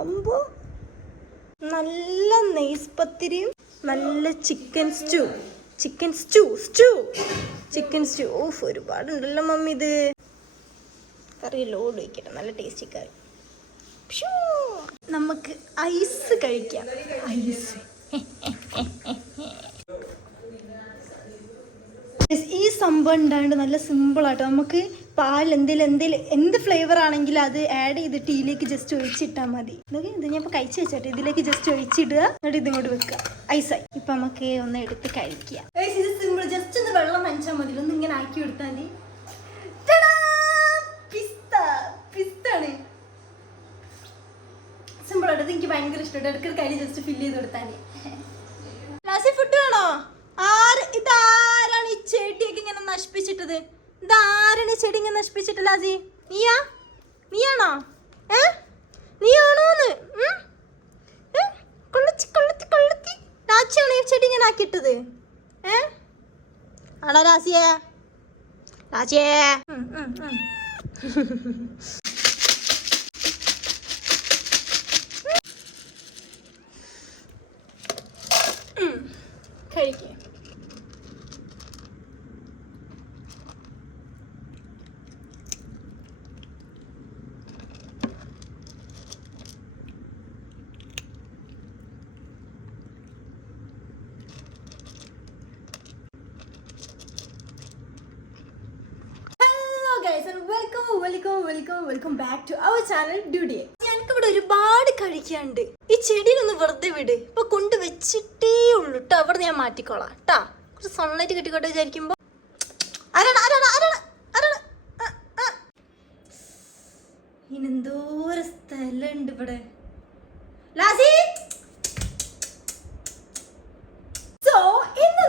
അമ്പോ നല്ല നെയ്സ്പത്തിരിയും നല്ല ചിക്കൻ സ്റ്റൂ ഓഫ് ഒരുപാടുണ്ടല്ലോ മമ്മി. ഇത് കറി ലോഡ് വയ്ക്കട്ടെ, നല്ല ടേസ്റ്റി കറി. നമുക്ക് ഐസ് കഴിക്കാം. ഐസ് ഈ സംഭവം ഉണ്ടായത് നല്ല സിമ്പിളാട്ടോ. നമുക്ക് പാൽ എന്ത് ഫ്ലേവർ ആണെങ്കിലും അത് ആഡ് ചെയ്തിട്ട് ഇതിലേക്ക് ജസ്റ്റ് ഒഴിച്ചിട്ടാൽ മതി. ഇത് ഞാൻ ഇപ്പോൾ കഴിച്ച് വെച്ചിട്ട് ഇതിലേക്ക് ജസ്റ്റ് ഒഴിച്ചിടുക, എന്നിട്ട് ഇതിങ്ങോട്ട് വെക്കുക. ഐസായി. ഇപ്പം നമുക്ക് ഒന്ന് എടുത്ത് കഴിക്കുക. ഇത് സിമ്പിൾ. ജസ്റ്റ് ഒന്ന് വെള്ളം നനച്ചാൽ മതി. ഒന്ന് ഇങ്ങനെ ആക്കി കൊടുത്താൽ മതി. പിസ്താണ് സിമ്പിളായിട്ട്. ഇത് എനിക്ക് ഭയങ്കര ഇഷ്ടമാണ്. ഇടയ്ക്ക് കയ്യിൽ ജസ്റ്റ് ഫില്ല് ചെയ്ത് കൊടുത്താൽ മതി. ഫുഡ് വേണോ? ഇതാരാണ് ഈ ചെടിയൊക്കെ ഇങ്ങനെ നശിപ്പിച്ചിട്ടത്? ഇതാരാണ് ഈ ചെടി ഇങ്ങനെ നശിപ്പിച്ചിട്ട്? ലാസി നീയാണോ? നീയാണോന്ന്? കൊള്ളത്തി ലാച്ചിയാണോ ഈ ചെടി ഇങ്ങനെ ആക്കിയിട്ടത്? ആണോ ലാസിയേ? കഴിക്കേ. Welcome back to our channel ഡ്യൂഡി. ഞങ്ങൾക്കിവിടെ ഒരുപാട് കഴിക്കാണ്ട്. ഈ ചെടിയിലൊന്ന് വെറുതെ വിട്. ഇപ്പൊ കൊണ്ട് വെച്ചിട്ടേ ഉള്ളൂ കേട്ടോ. അവിടെ ഞാൻ മാറ്റിക്കോളാം കേട്ടാ. കുറച്ച് സൺലൈറ്റ് കിട്ടിക്കോട്ടെ വിചാരിക്കുമ്പോ. ഇനെന്തോരം സ്ഥലമുണ്ട് ഇവിടെ. സോ ഇന്ന്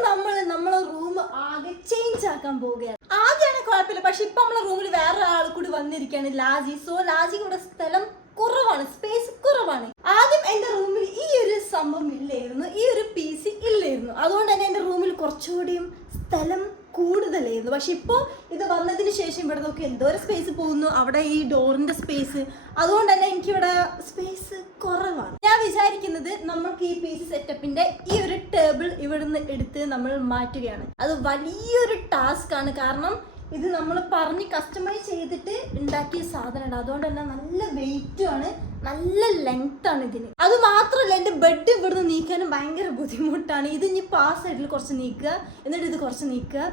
നമ്മളെ റൂം ആകെ ചേഞ്ച് ആക്കാൻ പോവുകയാണ്. ആദ്യമാണ് കുഴപ്പമില്ല, പക്ഷെ ഇപ്പൊ നമ്മളെ റൂമിൽ വേറെ ആൾ കൂടി വന്നിരിക്കുകയാണ്, ലാജി. സോ ലാജിക്ക് ഇവിടെ സ്ഥലം കുറവാണ്, സ്പേസ് കുറവാണ്. ആദ്യം എന്റെ റൂമിൽ ഈ ഒരു സംഭവം ഇല്ലായിരുന്നു, ഈ ഒരു പീസ് ഇല്ലായിരുന്നു. അതുകൊണ്ട് തന്നെ എന്റെ റൂമിൽ കുറച്ചുകൂടിയും സ്ഥലം കൂടുതലായിരുന്നു. പക്ഷെ ഇപ്പോൾ ഇത് വന്നതിന് ശേഷം ഇവിടെ നോക്കി എന്തോരം സ്പേസ് പോകുന്നു. അവിടെ ഈ ഡോറിന്റെ സ്പേസ്, അതുകൊണ്ട് തന്നെ എനിക്കിവിടെ സ്പേസ് കുറവാണ്. ഞാൻ വിചാരിക്കുന്നത് നമ്മൾക്ക് ഈ പീസ് സെറ്റപ്പിന്റെ ഈ ഒരു ടേബിൾ ഇവിടുന്ന് എടുത്ത് നമ്മൾ മാറ്റുകയാണ്. അത് വലിയൊരു ടാസ്ക് ആണ്. കാരണം ഇത് നമ്മൾ പറഞ്ഞ് കസ്റ്റമൈസ് ചെയ്തിട്ട് ഉണ്ടാക്കിയ സാധനമാണ്. അതുകൊണ്ട് തന്നെ നല്ല വെയിറ്റും ആണ്, നല്ല ലെങ്ത് ആണ് ഇതിന്. അത് മാത്രമല്ല എൻ്റെ ബെഡ് ഇവിടുന്ന് നീക്കാനും ഭയങ്കര ബുദ്ധിമുട്ടാണ്. ഇത് ഇനിയിപ്പോൾ ആ സൈഡിൽ കുറച്ച് നീക്കുക, എന്നിട്ട് ഇത് കുറച്ച് നീക്കുക.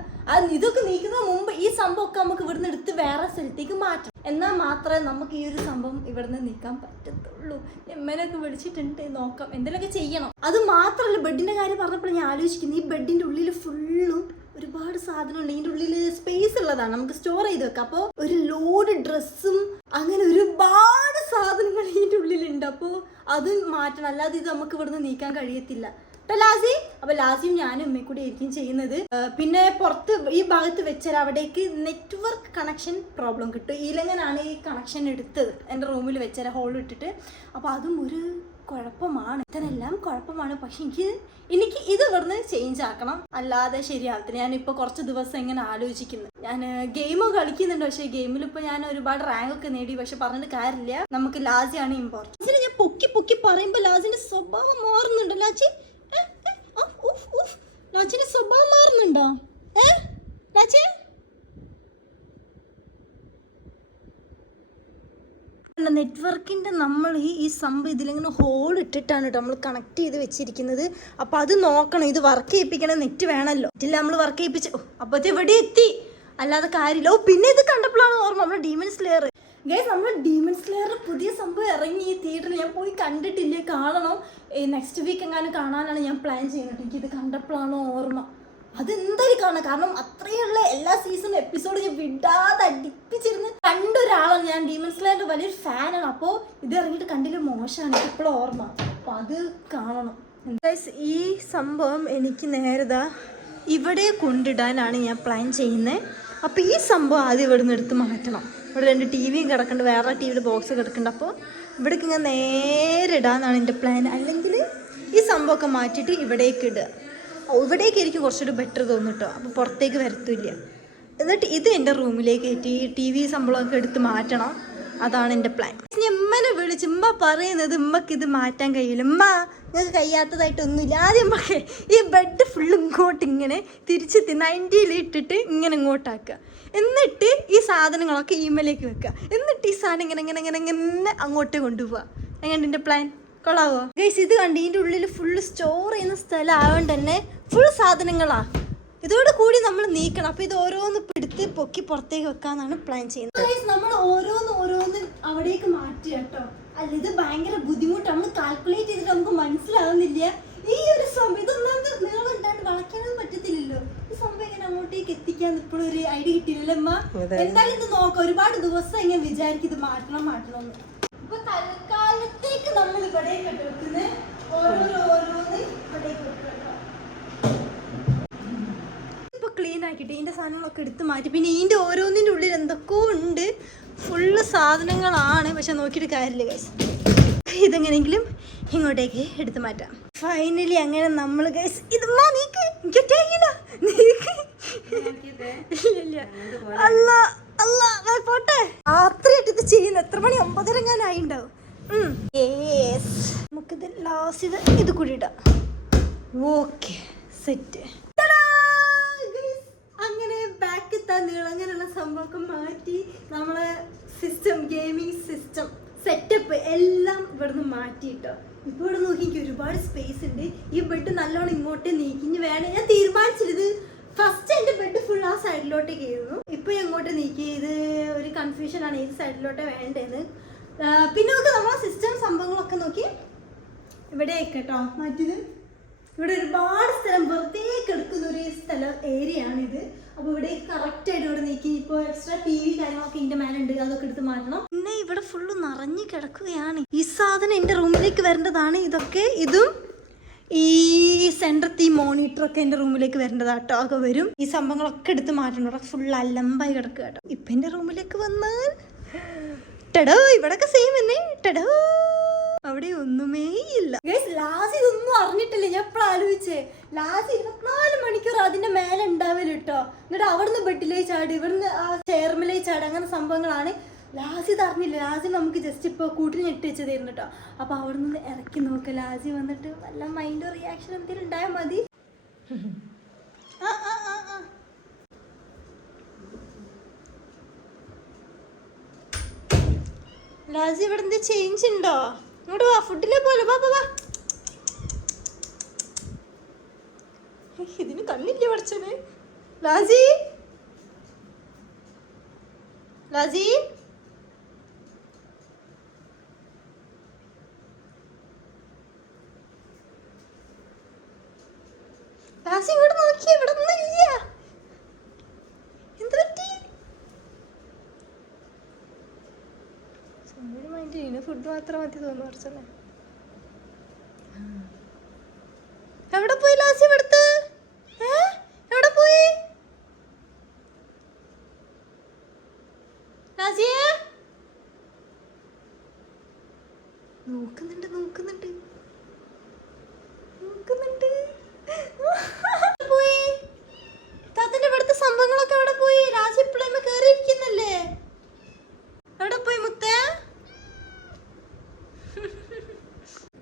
ഇതൊക്കെ നീക്കുന്ന മുമ്പ് ഈ സംഭവമൊക്കെ നമുക്ക് ഇവിടുന്ന് എടുത്ത് വേറെ സ്ഥലത്തേക്ക് മാറ്റണം. എന്നാൽ മാത്രമേ നമുക്ക് ഈ ഒരു സംഭവം ഇവിടുന്ന് നീക്കാൻ പറ്റത്തുള്ളൂ. എമ്മനൊക്കെ വിളിച്ചിട്ടുണ്ട്, നോക്കാം, എന്തെങ്കിലുമൊക്കെ ചെയ്യണം. അത് മാത്രമല്ല, ബെഡിൻ്റെ കാര്യം പറഞ്ഞപ്പോൾ ഞാൻ ആലോചിക്കുന്നു, ഈ ബെഡിൻ്റെ ഉള്ളിൽ ഫുള്ളും ഒരുപാട് സാധനമുണ്ട്. ഇതിൻ്റെ ഉള്ളിൽ സ്പേസ് ഉള്ളതാണ്, നമുക്ക് സ്റ്റോർ ചെയ്ത് വെക്കാം. അപ്പോൾ ഒരു ലോഡ് ഡ്രസ്സും അങ്ങനെ ഒരുപാട് സാധനങ്ങൾ ഇതിൻ്റെ ഉള്ളിലുണ്ട്. അപ്പോൾ അത് മാറ്റണം, അല്ലാതെ ഇത് നമുക്ക് ഇവിടുന്ന് നീക്കാൻ കഴിയത്തില്ല. ലാസി. അപ്പൊ ലാസിയും ഞാനും ഉമ്മയും കൂടി ആയിരിക്കും ചെയ്യുന്നത്. പിന്നെ പുറത്ത് ഈ ഭാഗത്ത് വെച്ചാൽ അവിടേക്ക് നെറ്റ്വർക്ക് കണക്ഷൻ പ്രോബ്ലം കിട്ടും. ഇലങ്ങനാണ് ഈ കണക്ഷൻ എടുത്തത് എൻ്റെ റൂമിൽ വെച്ചാൽ ഹോൾ ഇട്ടിട്ട്. അപ്പൊ അതും ഒരു കുഴപ്പമാണ്. ഇതെല്ലാം കുഴപ്പമാണ്. പക്ഷെ എനിക്ക് ഇത് ഇവിടുന്ന് ചേഞ്ച് ആക്കണം, അല്ലാതെ ശരിയാകത്തില്ല. ഞാനിപ്പോൾ കുറച്ച് ദിവസം ഇങ്ങനെ ആലോചിക്കുന്നു. ഞാൻ ഗെയിം കളിക്കുന്നുണ്ട്, പക്ഷേ ഗെയിമിൽ ഇപ്പോൾ ഞാൻ ഒരുപാട് റാങ്ക് ഒക്കെ നേടി. പക്ഷെ പറഞ്ഞിട്ട് കാര്യമില്ല, നമുക്ക് ലാജിയാണ് ഇമ്പോർട്ടൻറ്റ്. ഞാൻ പൊക്കി പറയുമ്പോൾ ലാജിന്റെ സ്വഭാവം മാറുന്നുണ്ടോ? ലാജിന്റെ സ്വഭാവം മാറുന്നുണ്ടോ? ലാജി നെറ്റ്വർക്കിൻ്റെ നമ്മൾ ഈ സംഭവം ഇതിലിങ്ങനെ ഹോൾ ഇട്ടിട്ടാണ് കേട്ടോ നമ്മൾ കണക്ട് ചെയ്ത് വെച്ചിരിക്കുന്നത്. അപ്പം അത് നോക്കണം, ഇത് വർക്ക് ചെയ്യിപ്പിക്കണ നെറ്റ് വേണമല്ലോ. ഇതില്ല നമ്മൾ വർക്ക് ചെയ്യിപ്പിച്ച് അപ്പോഴത്തെ ഇവിടെ എത്തി, അല്ലാതെ കാര്യമില്ല. പിന്നെ ഇത് കണ്ടപ്പോഴാണ് ഓർമ്മ നമ്മുടെ ഡീമൺ സ്ലെയർ. ഗൈസ്, നമ്മൾ ഡീമൺ സ്ലെയർ പുതിയ സംഭവം ഇറങ്ങി ഈ തിയേറ്ററിൽ. ഞാൻ പോയി കണ്ടിട്ടില്ല, കാണണം. നെക്സ്റ്റ് വീക്ക് എങ്ങാനും കാണാനാണ് ഞാൻ പ്ലാൻ ചെയ്യുന്നത്. എനിക്കിത് കണ്ടപ്പോഴാണ് ഓർമ്മ. അതെന്തായാലും കാണാം, കാരണം അത്രയുള്ള എല്ലാ സീസണും എപ്പിസോഡ് ഞാൻ വിടാതെ അടുപ്പിച്ചിരുന്ന് കണ്ട ഒരാളാണ് ഞാൻ. ഡീമൺ സ്ലെയറിന്റെ വലിയൊരു ഫാനാണ്. അപ്പോൾ ഇത് ഇറങ്ങിയിട്ട് കണ്ടില്ല, മോശമാണ്, ഇപ്പോഴും ഓർമ്മ. അപ്പോൾ അത് കാണണം. ഈ സംഭവം എനിക്ക് നേരതാ ഇവിടെ കൊണ്ടിടാനാണ് ഞാൻ പ്ലാൻ ചെയ്യുന്നത്. അപ്പോൾ ഈ സംഭവം ആദ്യം ഇവിടെ നിന്ന് എടുത്ത് മാറ്റണം. ഇവിടെ 2 ടിവിയും കിടക്കുന്നുണ്ട്, വേറെ ടിവിയുടെ ബോക്സ് കിടക്കുന്നുണ്ട്. അപ്പോൾ ഇവിടേക്ക് ഇങ്ങനെ നേരെ ഇടാനാണ് എൻ്റെ പ്ലാൻ. അല്ലെങ്കിൽ ഈ സംഭവമൊക്കെ മാറ്റിയിട്ട് ഇവിടേക്ക് ഇടുക. ഇവിടേക്ക് എനിക്ക് കുറച്ചുകൂടി ബെറ്റർ തോന്നും കേട്ടോ. അപ്പോൾ പുറത്തേക്ക് വരത്തില്ല. എന്നിട്ട് ഇത് എൻ്റെ റൂമിലേക്ക് കയറ്റി ടി വി സംഭവമൊക്കെ എടുത്ത് മാറ്റണം. അതാണ് എൻ്റെ പ്ലാൻ. ഉമ്മനെ വിളിച്ച് ഉമ്മ പറയുന്നത് ഉമ്മക്ക് ഇത് മാറ്റാൻ കഴിയില്ല. ഉമ്മ ഞങ്ങൾക്ക് കഴിയാത്തതായിട്ടൊന്നുമില്ല. ആദ്യം ഉമ്മക്ക് ഈ ബെഡ് ഫുള്ള് ഇങ്ങോട്ട് ഇങ്ങനെ തിരിച്ച് 90ൽ ഇട്ടിട്ട് ഇങ്ങനെ ഇങ്ങോട്ടാക്കുക. എന്നിട്ട് ഈ സാധനങ്ങളൊക്കെ ഈമയിലേക്ക് വെക്കുക. എന്നിട്ട് ഈ സാധനം ഇങ്ങനെ ഇങ്ങനെ ഇങ്ങനെ ഇങ്ങനെ അങ്ങോട്ട് കൊണ്ടുപോവുക. എങ്ങനെ എൻ്റെ പ്ലാൻ? കൊള്ളാവോ ഗൈസ്? ഇത് കണ്ട് ഇതിൻ്റെ ഉള്ളിൽ ഫുള്ള് സ്റ്റോർ ചെയ്യുന്ന സ്ഥലം ആയതുകൊണ്ട് തന്നെ ഫുൾ സാധനങ്ങളാ. ഇതോട് കൂടി നമ്മൾ നീക്കണം. അപ്പോൾ ഇത് ഓരോന്ന് പിടുത്ത് പൊക്കി പുറത്തേക്ക് വെക്കാന്നാണ് പ്ലാൻ ചെയ്യുന്നത്. നമ്മൾ ഓരോന്ന് അവിടേക്ക് മാറ്റുക കേട്ടോ. അല്ല ഇത് ഭയങ്കര ബുദ്ധിമുട്ടാണ്. നമ്മൾ കാൽക്കുലേറ്റ് ചെയ്തിട്ട് നമുക്ക് മനസ്സിലാവുന്നില്ല. ഈ ഒരു സംഭവം ഇതൊന്നാമത് നീളം ഉണ്ടായിട്ട് വളയ്ക്കാനൊന്നും പറ്റത്തില്ലല്ലോ. ഈ സംഭവം ഇങ്ങനെ അങ്ങോട്ടേക്ക് എത്തിക്കാൻ ഇപ്പോഴും ഒരു ഐഡിയ കിട്ടിയില്ലല്ലോ അമ്മ. എന്തായാലും ഇത് നോക്കാം. ഒരുപാട് ദിവസം ഇങ്ങനെ വിചാരിക്കും ഇത് മാറ്റണം. അപ്പൊ തൽക്കാലത്തേക്ക് നമ്മൾ ഇവിടേക്ക് വെക്കുന്നത് ഓരോന്ന് ഇവിടേക്ക് വെക്കുക. ക്ലീൻ ആക്കിയിട്ട് ഇതിൻ്റെ സാധനങ്ങളൊക്കെ എടുത്ത് മാറ്റി. പിന്നെ ഇതിൻ്റെ ഓരോന്നിൻ്റെ ഉള്ളിൽ എന്തൊക്കെയോ ഉണ്ട്. ഫുള്ള് സാധനങ്ങളാണ്. പക്ഷെ നോക്കിയിട്ട് കാര്യമില്ല ഗൈസ്. ഇതെങ്ങനെയെങ്കിലും ഇങ്ങോട്ടേക്ക് എടുത്ത് മാറ്റാം. ഫൈനലി അങ്ങനെ നമ്മൾ ഗൈസ് ഇത് നീക്ക് പോട്ടെ. രാത്രിയായിട്ട് ഇത് ചെയ്യുന്ന എത്ര മണി? 9:30 ആയിണ്ടാവും. നമുക്കിത് ലാസ്റ്റ് ഇത് കൂടി ഇടാം. Okay set. അങ്ങനെ ബാക്ക് നീളം അങ്ങനെയുള്ള സംഭവമൊക്കെ മാറ്റി നമ്മളെ സിസ്റ്റം, ഗെയിമിങ് സിസ്റ്റം സെറ്റപ്പ് എല്ലാം ഇവിടുന്ന് മാറ്റിയിട്ടോ. ഇപ്പോൾ ഇവിടെ നോക്കിക്ക് ഒരുപാട് സ്പേസ് ഉണ്ട്. ഈ ബെഡ് നല്ലോണം ഇങ്ങോട്ട് നീക്കിഞ്ഞ് വേണം. ഞാൻ തീരുമാനിച്ചത് ഫസ്റ്റ് എൻ്റെ ബെഡ് ഫുൾ ആ സൈഡിലോട്ടേക്ക് ആയിരുന്നു. ഇപ്പോൾ എങ്ങോട്ട് നീക്കി ഇത് ഒരു കൺഫ്യൂഷനാണ് ഏത് സൈഡിലോട്ട് വേണ്ടതെന്ന്. പിന്നെ നമുക്ക് നമ്മളെ സിസ്റ്റം സംഭവങ്ങളൊക്കെ നോക്കി ഇവിടെ ആയിക്കട്ടോ മാറ്റിയത്. ഇവിടെ ഒരുപാട് സ്ഥലം വെറുതെ കിടക്കുന്ന ഒരു സ്ഥലം ഏരിയയാണിത്. അപ്പോൾ ഇവിടെ കറക്റ്റായിട്ട് ഇവിടെ നീക്കി. ഇപ്പോൾ എക്സ്ട്രാ TV കാര്യങ്ങളൊക്കെ ഇതിൻ്റെ മേലുണ്ട്. അതൊക്കെ എടുത്ത് മാറ്റണം. പിന്നെ ഇവിടെ ഫുള്ള് നിറഞ്ഞു കിടക്കുകയാണ്. ഈ സാധനം എൻ്റെ റൂമിലേക്ക് വരേണ്ടതാണ്. ഇതും ഈ സെൻറ്ററത്തെ ഈ മോണിറ്ററൊക്കെ എൻ്റെ റൂമിലേക്ക് വരേണ്ടതാട്ടോ. ഒക്കെ വരും. ഈ സംഭവങ്ങളൊക്കെ എടുത്ത് മാറ്റണം. ഇവിടെ ഫുള്ള് അലമ്പായി കിടക്കുക കേട്ടോ. ഇപ്പം എൻ്റെ റൂമിലേക്ക് വന്നാൽ ടടോ ഇവിടെയൊക്കെ സെയിം തന്നെ. ടടോ അവിടെ ഒന്നുമേ ഇല്ല. ലാസ്റ്റ് ഇതൊന്നും അറിഞ്ഞിട്ടില്ല. ഞാൻ എപ്പോഴും ആലോചിച്ചേ ലാസ്റ്റ് 24 മണിക്കൂർ അതിന്റെ മേലെ ഉണ്ടാവില്ല കേട്ടോ. എന്നിട്ട് അവിടുന്ന് ബെഡിലേക്ക് ചാടി, ഇവിടുന്ന് ആ ചെയർമേലേക്ക് ചാടി, അങ്ങനെ സംഭവങ്ങളാണ്. ലാസ്റ്റ് ഇത് അറിഞ്ഞില്ല. ലാസ്റ്റ് നമുക്ക് ജസ്റ്റ് ഇപ്പോൾ കൂട്ടിൽ ഞെട്ടി വെച്ചതായിരുന്നു കേട്ടോ. അപ്പോൾ അവിടെ നിന്ന് ഇറക്കി നോക്കുക. ലാസ്റ്റ് വന്നിട്ട് വല്ല മൈൻഡോ റിയാക്ഷൻ എന്തെങ്കിലും ഉണ്ടായാൽ മതി. ലാസ്റ്റ് ഇവിടെ എന്ത് ചേഞ്ച് ഉണ്ടോ? ഇങ്ങോട്ട് വാ, ഫുഡിലെ പോലെ വാ. ഇതിന് കണ്ണില്ലേ പഠിച്ചത്? ലാസി ലാസി ലാസി ഇങ്ങോട്ട് നോക്കിയേ. ഇവിടെ ഒന്നും ഇല്ല. എന്ത് പറ്റി? ഫുഡ് മാത്രം മതി തോന്നുന്നു കുറച്ചല്ലേ. എവിടെ പോയി ലാസി? ഇവിടുത്തെ എവിടെ പോയി ലാസിയെ? നോക്കുന്നുണ്ട് പോയി. താത്തന്റെ ഇവിടുത്തെ സംഭവങ്ങളൊക്കെ എവിടെ പോയി? ലാസി ഇപ്പോഴും കേറിയിരിക്കുന്നല്ലേ? എവിടെ പോയി മുത്തേ?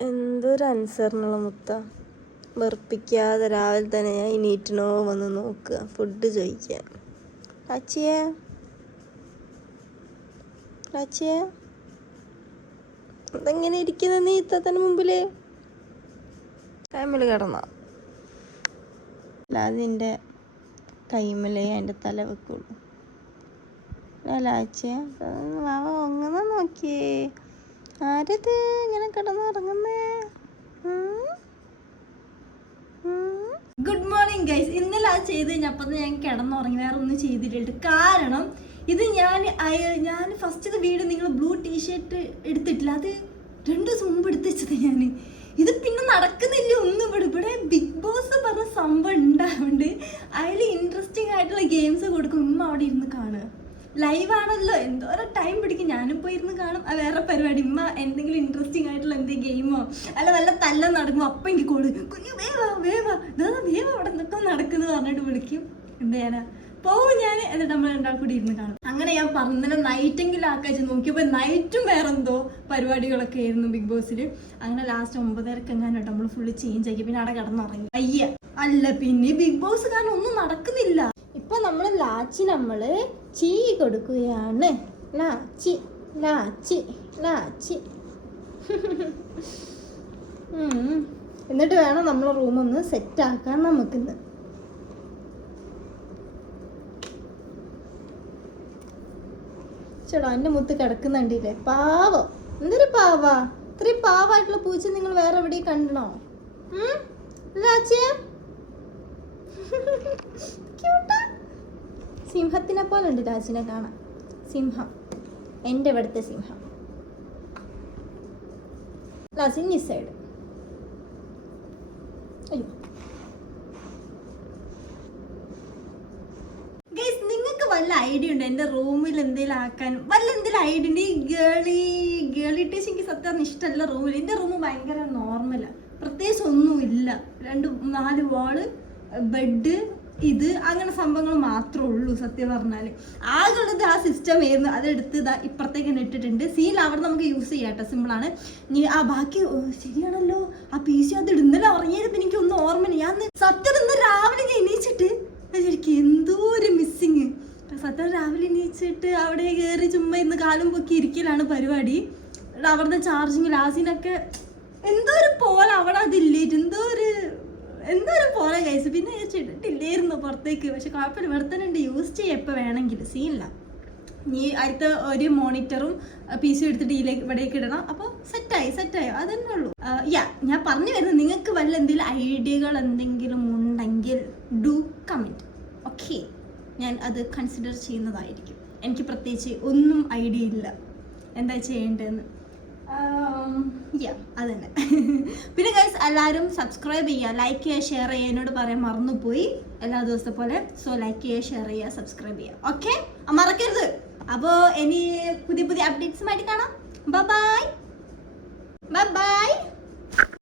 എന്തൊരു അനുസരണമുള്ള മുത്ത. വെറുപ്പിക്കാതെ രാവിലെ തന്നെ ഞാൻ എണീറ്റിനോ വന്ന് നോക്കുക, ഫുഡ് ചോദിക്കാൻ. ലാച്ചിയെ അതെങ്ങനെ ഇരിക്കുന്ന നീ ഇത്തത്തിന് മുമ്പില്? കൈമല് കിടന്ന അതിൻ്റെ കൈമലേ അതിൻ്റെ തല വെക്കുള്ളൂ. ലാച്ചിയെ വാവ ഒങ്ങനെ നോക്കിയേ. ആരത് ഇങ്ങനെ കിടന്നുറങ്ങുന്നേ? Good morning guys. ഇന്നലെ അത് ചെയ്ത് കഴിഞ്ഞപ്പോൾ ഞാൻ കിടന്നുറങ്ങി, വേറെ ഒന്നും ചെയ്തിട്ടില്ല. കാരണം ഇത് ഞാൻ ഫസ്റ്റ് വീഡിയോ നിങ്ങൾ ബ്ലൂ ടീഷർട്ട് എടുത്തിട്ടില്ല, അത് 2 ദിവസം മുമ്പ് എടുത്ത് വെച്ചത് ഞാൻ. ഇത് പിന്നെ നടക്കുന്നില്ല ഒന്നും. ഇവിടെ ബിഗ് ബോസ് പറഞ്ഞ സംഭവം ഉണ്ടാവുന്നുണ്ട്. അതിൽ ഇൻട്രസ്റ്റിംഗ് ആയിട്ടുള്ള ഗെയിംസ് കൊടുക്കും. ഉമ്മ അവിടെ ഇരുന്ന് കാണുക. ലൈവാണല്ലോ, എന്തോരം ടൈം പിടിക്കും. ഞാനും പോയിരുന്ന് കാണും. അത് വേറെ പരിപാടി. ഉമ്മ എന്തെങ്കിലും ഇൻട്രസ്റ്റിംഗ് ആയിട്ടുള്ള എന്തെങ്കിലും ഗെയിമോ അല്ല വല്ല തല്ലം നടക്കുമോ അപ്പം എനിക്ക് കോള്, കുഞ്ഞു വേവാ അവിടെ എന്തൊക്കെ നടക്കുന്നു പറഞ്ഞിട്ട് വിളിക്കും. എന്ത് ചെയ്യാനാ, പോവും ഞാൻ, എന്നിട്ട് നമ്മൾ രണ്ടാൾ കൂടി ഇരുന്ന് കാണും. അങ്ങനെ ഞാൻ പറഞ്ഞ നൈറ്റെങ്കിലും ആക്കാച്ച് നോക്കിയപ്പോൾ നൈറ്റും വേറെന്തോ പരിപാടികളൊക്കെ ആയിരുന്നു ബിഗ് ബോസിൽ. അങ്ങനെ ലാസ്റ്റ് 9:30 എങ്ങാനോ നമ്മൾ ഫുള്ള് ചേഞ്ച് ആക്കി, പിന്നെ അവിടെ കിടന്നുറങ്ങി. അയ്യ അല്ല, പിന്നെ ബിഗ് ബോസ് കാരണം ഒന്നും നടക്കുന്നില്ല. ഇപ്പൊ നമ്മൾ ചീ കൊടുക്കുകയാണ്. ലാച്ചി ലാച്ചി ലാച്ചി. എന്നിട്ട് വേണം നമ്മളെ റൂമൊന്ന് സെറ്റ് ആക്കാൻ നമുക്കിന്ന്. ചേട്ടാ എൻ്റെ മുത്ത് കിടക്കുന്നുണ്ടില്ലേ, പാവം. എന്തൊരു പാവാ, ഇത്രയും പാവായിട്ടുള്ള പൂച്ച നിങ്ങൾ വേറെ എവിടെയും കണ്ടണോ? സിംഹത്തിനെ പോലെ ഉണ്ട് ലാച്ചിനെ കാണാൻ. സിംഹം, എൻ്റെ ഇവിടുത്തെ സിംഹം. ലാച്ചിൻ ഈ സൈഡ്. അയ്യോ ഗൈസ്, നിങ്ങൾക്ക് വല്ല ഐഡിയ ഉണ്ടോ എൻ്റെ റൂമിൽ എന്തെങ്കിലും ആക്കാൻ? എന്തെങ്കിലും ഐഡിയ ഉണ്ട്? ഈ ഗേളി ടേസ്റ്റ് എനിക്ക് സത്യം ഇഷ്ടമല്ല റൂമിൽ. എൻ്റെ റൂം ഭയങ്കര നോർമലാണ്, പ്രത്യേകിച്ച് ഒന്നുമില്ല. 2-4 വാള്, ബെഡ്, ഇത് അങ്ങനെ സംഭവങ്ങൾ മാത്രമേ ഉള്ളൂ. സത്യം പറഞ്ഞാൽ ആകെ ഉള്ളത് ആ സിസ്റ്റം ആയിരുന്നു, അതെടുത്ത് ഇപ്പുറത്തേക്ക് ഇട്ടിട്ടുണ്ട്. സീൽ അവിടെ നമുക്ക് യൂസ് ചെയ്യാം കേട്ടോ, സിമ്പിളാണ്. നീ ആ ബാക്കി ശരിയാണല്ലോ, ആ PC അത് ഇടുന്നല്ലോ ഉറങ്ങിയപ്പോൾ എനിക്കൊന്നും ഓർമ്മയില്ല. ഞാൻ സത്യം ഇന്ന് രാവിലെ ഞാൻ എണീച്ചിട്ട് ശരിക്കും എന്തോ ഒരു മിസ്സിങ്. സത്യം രാവിലെ എണീച്ചിട്ട് അവിടെ കയറി ചുമ്മാ ഇന്ന് കാലും പൊക്കി ഇരിക്കലാണ് പരിപാടി. അവിടുത്തെ ചാർജിങ് ലാസിനൊക്കെ എന്തോ ഒരു പോലെ അവിടെ അതില്ലേറ്റ്, എന്തോ ഒരു പോലെ കഴിച്ചു. പിന്നെ ഇട്ടില്ലായിരുന്നു പുറത്തേക്ക്, പക്ഷെ കുഴപ്പമില്ല, ഇവിടെ തന്നെ ഉണ്ട്, യൂസ് ചെയ്യാം എപ്പോൾ വേണമെങ്കിൽ, സീനില്ല. നീ അടുത്ത ഒരു മോണിറ്ററും PC എടുത്തിട്ട് ഇവിടേക്ക് ഇടണം. അപ്പോൾ സെറ്റായി അതന്നെ ഉള്ളൂ. ഞാൻ പറഞ്ഞു വരുന്നത്, നിങ്ങൾക്ക് വല്ല എന്തെങ്കിലും ഐഡിയകൾ എന്തെങ്കിലും ഉണ്ടെങ്കിൽ ഡു കമൻറ്റ്. ഓക്കെ, ഞാൻ അത് കൺസിഡർ ചെയ്യുന്നതായിരിക്കും. എനിക്ക് പ്രത്യേകിച്ച് ഒന്നും ഐഡിയ ഇല്ല എന്താ ചെയ്യേണ്ടതെന്ന്. അതന്നെ. പിന്നെ ഗൈസ്, എല്ലാവരും സബ്സ്ക്രൈബ് ചെയ്യുക, ലൈക്ക് ചെയ്യുക, ഷെയർ ചെയ്യുക. എന്നോട് പറയാൻ മറന്നുപോയി എല്ലാ ദിവസത്തെ പോലെ. സോ ലൈക്ക് ചെയ്യുക, ഷെയർ ചെയ്യുക, സബ്സ്ക്രൈബ് ചെയ്യുക. ഓക്കെ, മറക്കരുത്. അപ്പോൾ ഇനി പുതിയ അപ്ഡേറ്റ്സുമായിട്ട് കാണാം. Bye bye.